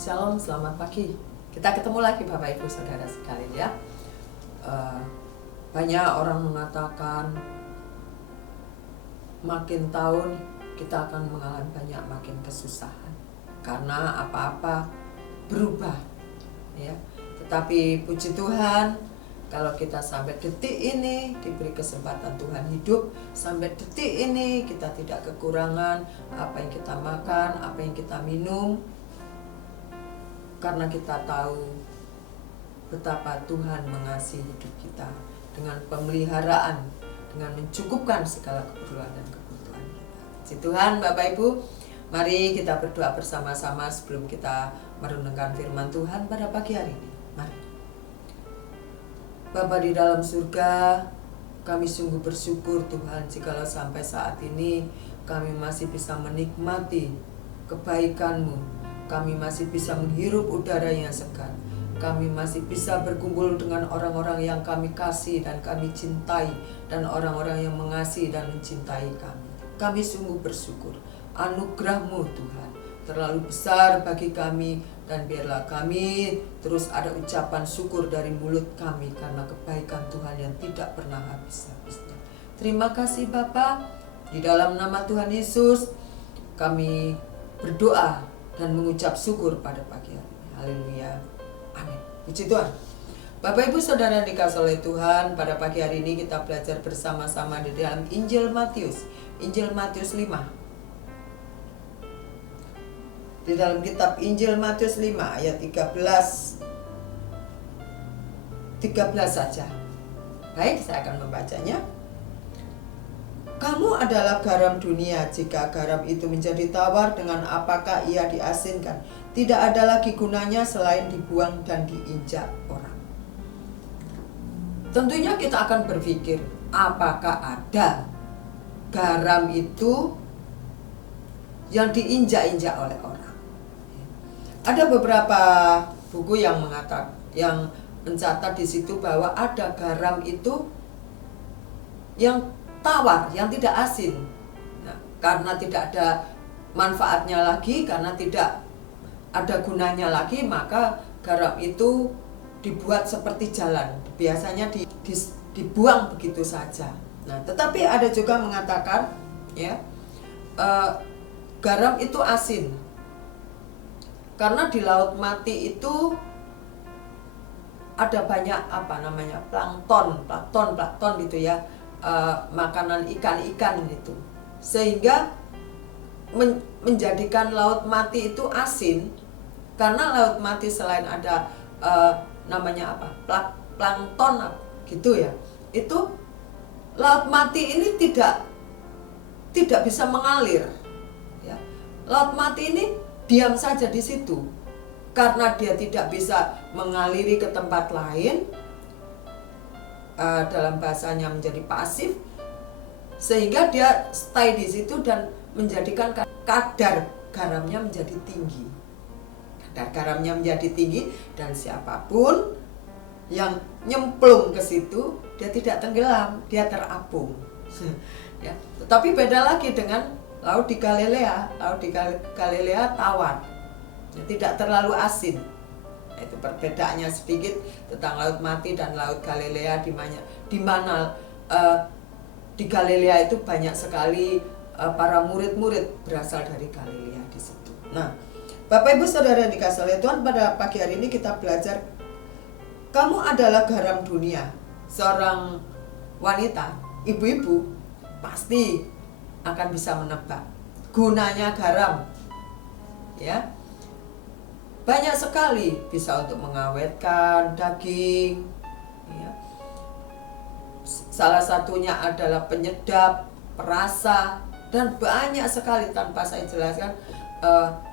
Shalom, selamat pagi. Kita ketemu lagi Bapak Ibu Saudara sekalian ya. Banyak orang mengatakan makin tahun kita akan mengalami makin kesusahan karena apa-apa berubah ya. Tetapi puji Tuhan, kalau kita sampai detik ini diberi kesempatan Tuhan hidup, sampai detik ini kita tidak kekurangan apa yang kita makan, apa yang kita minum, karena kita tahu betapa Tuhan mengasihi hidup kita dengan pemeliharaan, dengan mencukupkan segala keperluan dan kebutuhan kita. Puji Tuhan Bapak Ibu, mari kita berdoa bersama-sama sebelum kita merenungkan firman Tuhan pada pagi hari ini. Mari. Bapa di dalam surga, kami sungguh bersyukur Tuhan jikalau sampai saat ini kami masih bisa menikmati kebaikan-Mu. Kami masih bisa menghirup udara yang segar. Kami masih bisa berkumpul dengan orang-orang yang kami kasih dan kami cintai, dan orang-orang yang mengasihi dan mencintai kami. Kami sungguh bersyukur. Anugerah-Mu Tuhan terlalu besar bagi kami, dan biarlah kami terus ada ucapan syukur dari mulut kami karena kebaikan Tuhan yang tidak pernah habis-habisnya. Terima kasih Bapa. Di dalam nama Tuhan Yesus kami berdoa dan mengucap syukur pada pagi hari ini. Haleluya. Amin. Puji Tuhan. Bapak Ibu Saudara dikasihi oleh Tuhan, pada pagi hari ini kita belajar bersama-sama di dalam Injil Matius. Injil Matius 5. Di dalam kitab Injil Matius 5 ayat 13 saja. Baik, saya akan membacanya. Kamu adalah garam dunia. Jika garam itu menjadi tawar, dengan apakah ia diasinkan? Tidak ada lagi gunanya selain dibuang dan diinjak orang. Tentunya kita akan berpikir, apakah ada garam itu yang diinjak-injak oleh orang? Ada beberapa buku yang mencatat di situ bahwa ada garam itu yang tawar, yang tidak asin. Nah, karena tidak ada manfaatnya lagi, karena tidak ada gunanya lagi, maka garam itu dibuat seperti jalan. Biasanya dibuang begitu saja. Nah, tetapi ada juga mengatakan ya, garam itu asin. Karena di Laut Mati itu ada banyak plankton gitu ya. Makanan ikan-ikan gitu, sehingga menjadikan Laut Mati itu asin. Karena Laut Mati selain ada plankton gitu ya, itu Laut Mati ini tidak bisa mengalir ya. Laut Mati ini diam saja di situ karena dia tidak bisa mengaliri ke tempat lain. Dalam bahasanya menjadi pasif, sehingga dia stay di situ dan menjadikan kadar garamnya menjadi tinggi. Kadar garamnya menjadi tinggi, dan siapapun yang nyemplung ke situ, dia tidak tenggelam, dia terapung. Ya, tetapi beda lagi dengan laut di Galilea. Laut di Galilea tawar, ya, tidak terlalu asin. Itu perbedaannya sedikit tentang Laut Mati dan Laut Galilea, di mana di Galilea itu banyak sekali para murid-murid berasal dari Galilea di situ. Nah, Bapak Ibu Saudara yang dikasihi oleh Tuhan, pada pagi hari ini kita belajar kamu adalah garam dunia. Seorang wanita, ibu-ibu pasti akan bisa menebak gunanya garam. Ya. Banyak sekali, bisa untuk mengawetkan daging ya. Salah satunya adalah penyedap, perasa, dan banyak sekali tanpa saya jelaskan.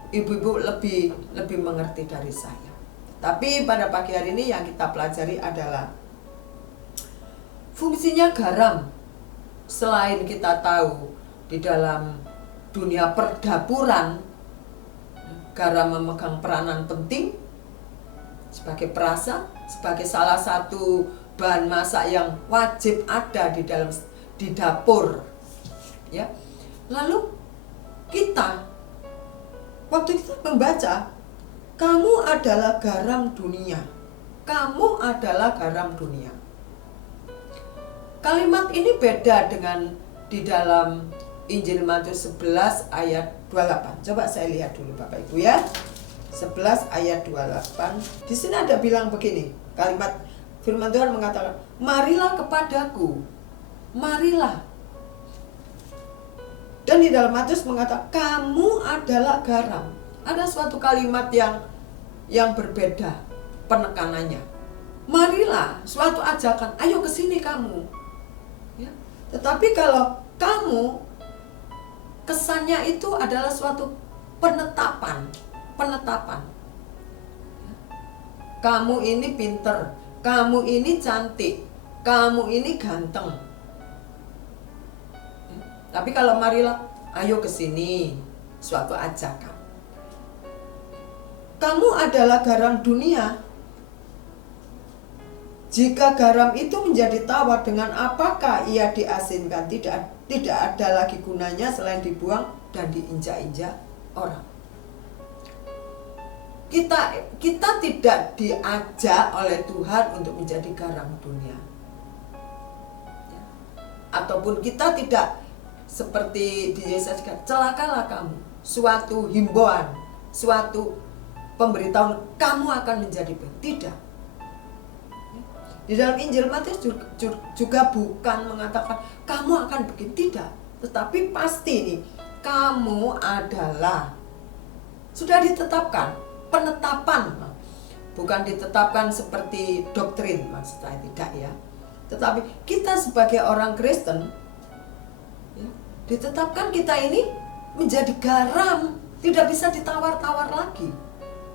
Ibu-ibu lebih mengerti dari saya. Tapi pada pagi hari ini yang kita pelajari adalah fungsinya garam. Selain kita tahu di dalam dunia perdapuran, garam memegang peranan penting sebagai perasa, sebagai salah satu bahan masak yang wajib ada di dapur. Ya. Lalu kita waktu kita membaca Kamu adalah garam dunia. Kamu adalah garam dunia. Kalimat ini beda dengan di dalam Injil Matius 11 ayat 28. Coba saya lihat dulu Bapak Ibu ya. 11 ayat 28. Di sini ada bilang begini. Kalimat firman Tuhan mengatakan, "Marilah kepadaku. Marilah." Dan di dalam Matius mengatakan, "Kamu adalah garam." Ada suatu kalimat yang berbeda penekanannya. Marilah, suatu ajakan, ayo ke sini kamu. Ya. Tetapi kalau kamu, kesannya itu adalah suatu penetapan. Kamu ini pinter, kamu ini cantik, kamu ini ganteng. Ya. Tapi kalau marilah, ayo ke sini, suatu ajakan. Kamu adalah garam dunia. Jika garam itu menjadi tawar, dengan apakah ia diasinkan? Tidak ada lagi gunanya selain dibuang dan diinjak-injak orang. Kita tidak diajak oleh Tuhan untuk menjadi garam dunia. Ataupun kita tidak seperti di Yesaya, celakalah kamu. Suatu himbauan, suatu pemberitahuan kamu akan menjadi baik. Tidak. Di dalam Injil Matius juga bukan mengatakan kamu akan begini, tidak. Tetapi pasti nih, kamu adalah, sudah ditetapkan, penetapan. Bukan ditetapkan seperti doktrin, maksud saya tidak ya. Tetapi kita sebagai orang Kristen, ya, ditetapkan kita ini menjadi garam, tidak bisa ditawar-tawar lagi.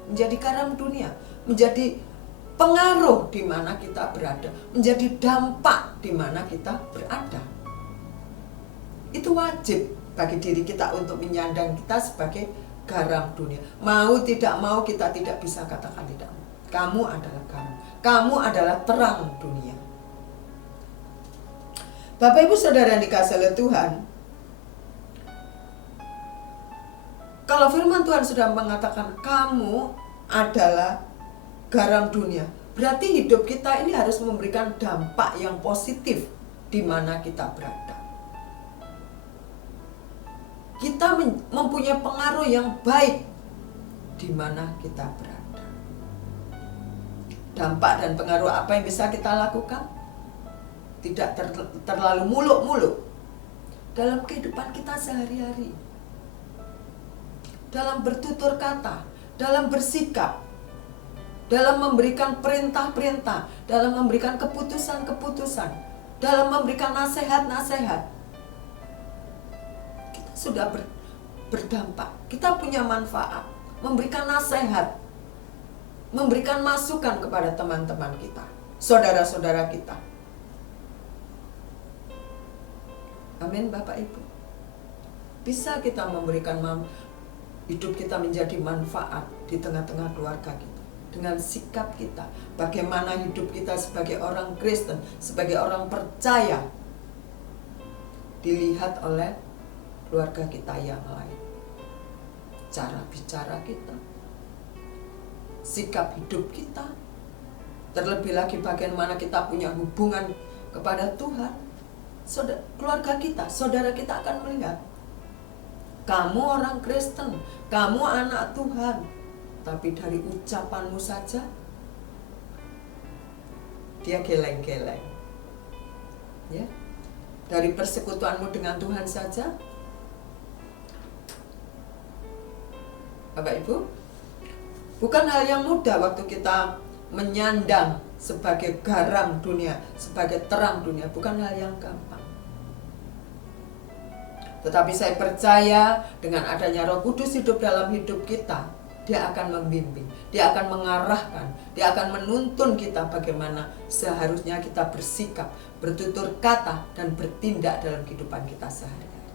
Menjadi garam dunia, menjadi pengaruh di mana kita berada, menjadi dampak di mana kita berada. Itu wajib bagi diri kita untuk menyandang kita sebagai garam dunia. Mau tidak mau kita tidak bisa katakan tidak. Kamu adalah garam, kamu adalah terang dunia. Bapak Ibu Saudara yang dikasihi oleh Tuhan, kalau firman Tuhan sudah mengatakan kamu adalah garam dunia, berarti hidup kita ini harus memberikan dampak yang positif di mana kita berada. Kita mempunyai pengaruh yang baik di mana kita berada. Dampak dan pengaruh apa yang bisa kita lakukan? Tidak terlalu muluk-muluk dalam kehidupan kita sehari-hari. Dalam bertutur kata, dalam bersikap, dalam memberikan perintah-perintah, dalam memberikan keputusan-keputusan, dalam memberikan nasihat-nasihat. Kita sudah berdampak, kita punya manfaat, memberikan nasihat, memberikan masukan kepada teman-teman kita, saudara-saudara kita. Amin Bapak Ibu. Bisa kita memberikan hidup kita menjadi manfaat di tengah-tengah keluarga kita dengan sikap kita, bagaimana hidup kita sebagai orang Kristen, sebagai orang percaya dilihat oleh keluarga kita yang lain. Cara bicara kita, sikap hidup kita, terlebih lagi bagaimana kita punya hubungan kepada Tuhan, keluarga kita, saudara kita akan melihat kamu orang Kristen, kamu anak Tuhan, tapi dari ucapanmu saja dia geleng-geleng. Ya. Dari persekutuanmu dengan Tuhan saja. Bapak Ibu, bukan hal yang mudah waktu kita menyandang sebagai garam dunia, sebagai terang dunia, bukan hal yang gampang. Tetapi saya percaya dengan adanya Roh Kudus hidup dalam hidup kita, Dia akan membimbing, Dia akan mengarahkan, Dia akan menuntun kita bagaimana seharusnya kita bersikap, bertutur kata, dan bertindak dalam kehidupan kita sehari-hari.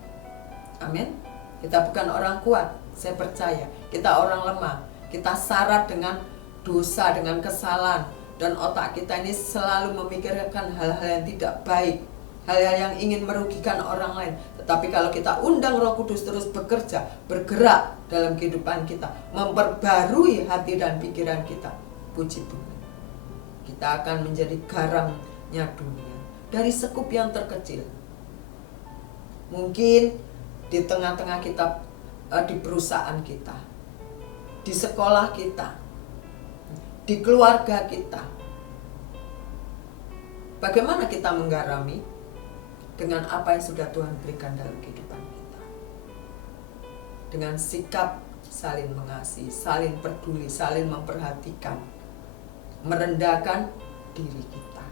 Amin. Kita bukan orang kuat, saya percaya. Kita orang lemah, kita syarat dengan dosa, dengan kesalahan, dan otak kita ini selalu memikirkan hal-hal yang tidak baik, hal-hal yang ingin merugikan orang lain. Tetapi kalau kita undang Roh Kudus terus bekerja, bergerak dalam kehidupan kita, memperbarui hati dan pikiran kita, puji Tuhan, kita akan menjadi garamnya dunia. Dari sekup yang terkecil, mungkin di tengah-tengah kita, di perusahaan kita, di sekolah kita, di keluarga kita, bagaimana kita menggarami? Dengan apa yang sudah Tuhan berikan dalam kehidupan kita. Dengan sikap saling mengasihi, saling peduli, saling memperhatikan, merendahkan diri kita,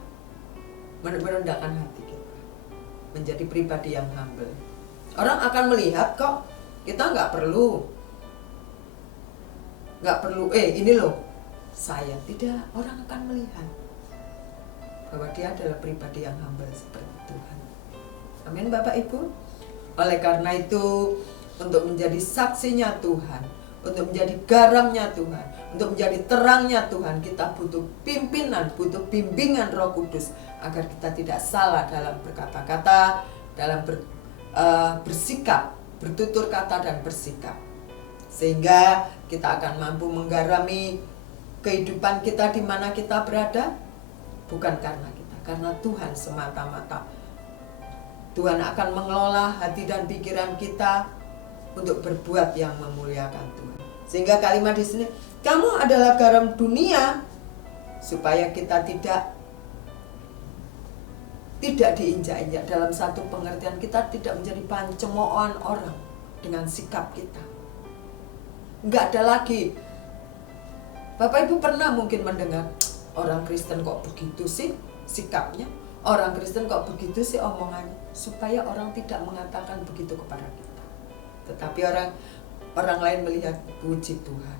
merendahkan hati kita, menjadi pribadi yang humble. Orang akan melihat kok, kita nggak perlu ini loh saya, tidak. Orang akan melihat bahwa dia adalah pribadi yang humble seperti Tuhan. Amin Bapak Ibu. Oleh karena itu, untuk menjadi saksinya Tuhan, untuk menjadi garamnya Tuhan, untuk menjadi terangnya Tuhan, kita butuh pimpinan, butuh bimbingan Roh Kudus, agar kita tidak salah dalam berkata-kata, dalam bersikap, bertutur kata dan bersikap, sehingga kita akan mampu menggarami kehidupan kita di mana kita berada, bukan karena kita, karena Tuhan semata-mata. Tuhan akan mengelola hati dan pikiran kita untuk berbuat yang memuliakan Tuhan. Sehingga kalimat di sini, kamu adalah garam dunia, supaya kita tidak diinjak-injak. Dalam satu pengertian, kita tidak menjadi pancemoohan orang dengan sikap kita. Enggak ada lagi. Bapak Ibu pernah mungkin mendengar, orang Kristen kok begitu sih sikapnya? Orang Kristen kok begitu sih omongannya? Supaya orang tidak mengatakan begitu kepada kita. Tetapi orang lain melihat, puji Tuhan,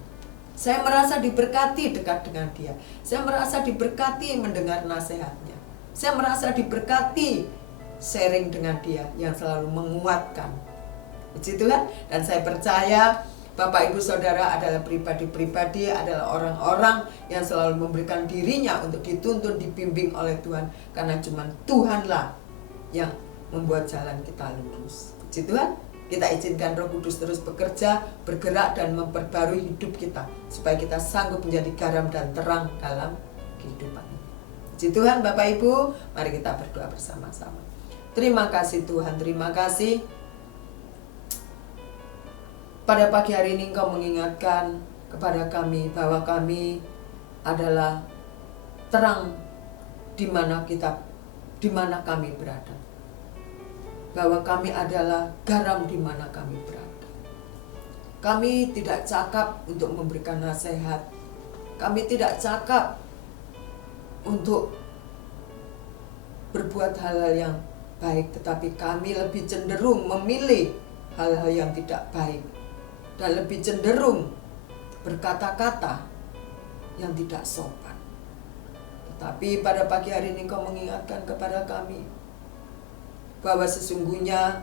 saya merasa diberkati dekat dengan dia. Saya merasa diberkati mendengar nasihatnya. Saya merasa diberkati sharing dengan dia yang selalu menguatkan. Puji Tuhan. Dan saya percaya Bapak Ibu Saudara adalah pribadi-pribadi, adalah orang-orang yang selalu memberikan dirinya untuk dituntun, dibimbing oleh Tuhan. Karena cuma Tuhanlah yang membuat jalan kita lurus. Puji Tuhan, kita izinkan Roh Kudus terus bekerja, bergerak dan memperbarui hidup kita, supaya kita sanggup menjadi garam dan terang dalam kehidupan ini. Puji Tuhan Bapak Ibu, mari kita berdoa bersama-sama. Terima kasih Tuhan, terima kasih. Pada pagi hari ini Engkau mengingatkan kepada kami bahwa kami adalah terang di mana kami berada. Bahwa kami adalah garam di mana kami berada. Kami tidak cakap untuk memberikan nasihat. Kami tidak cakap untuk berbuat hal-hal yang baik, tetapi kami lebih cenderung memilih hal-hal yang tidak baik, dan lebih cenderung berkata-kata yang tidak sopan. Tetapi pada pagi hari ini Kau mengingatkan kepada kami bahwa sesungguhnya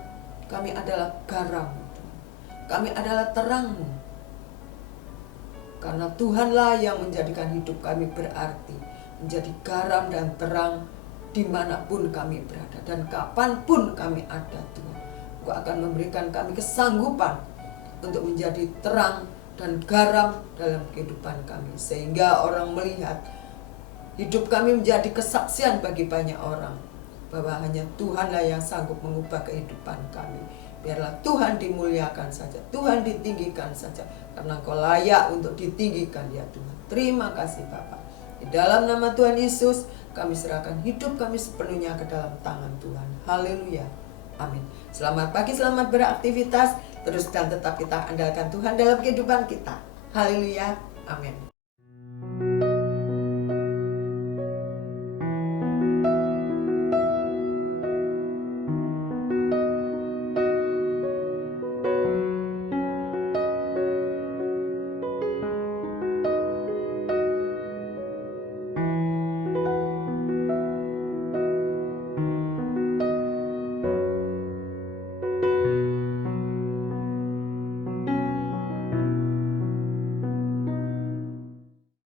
kami adalah garam, kami adalah terang-Mu. Karena Tuhanlah yang menjadikan hidup kami berarti, menjadi garam dan terang dimanapun kami berada dan kapanpun kami ada. Tuhan, Engkau akan memberikan kami kesanggupan untuk menjadi terang dan garam dalam kehidupan kami, sehingga orang melihat hidup kami menjadi kesaksian bagi banyak orang bahwa hanya Tuhanlah yang sanggup mengubah kehidupan kami. Biarlah Tuhan dimuliakan saja, Tuhan ditinggikan saja, karena Engkau layak untuk ditinggikan ya Tuhan. Terima kasih Bapa. Di dalam nama Tuhan Yesus, kami serahkan hidup kami sepenuhnya ke dalam tangan Tuhan. Haleluya. Amin. Selamat pagi, selamat beraktivitas. Terus dan tetap kita andalkan Tuhan dalam kehidupan kita. Haleluya. Amin.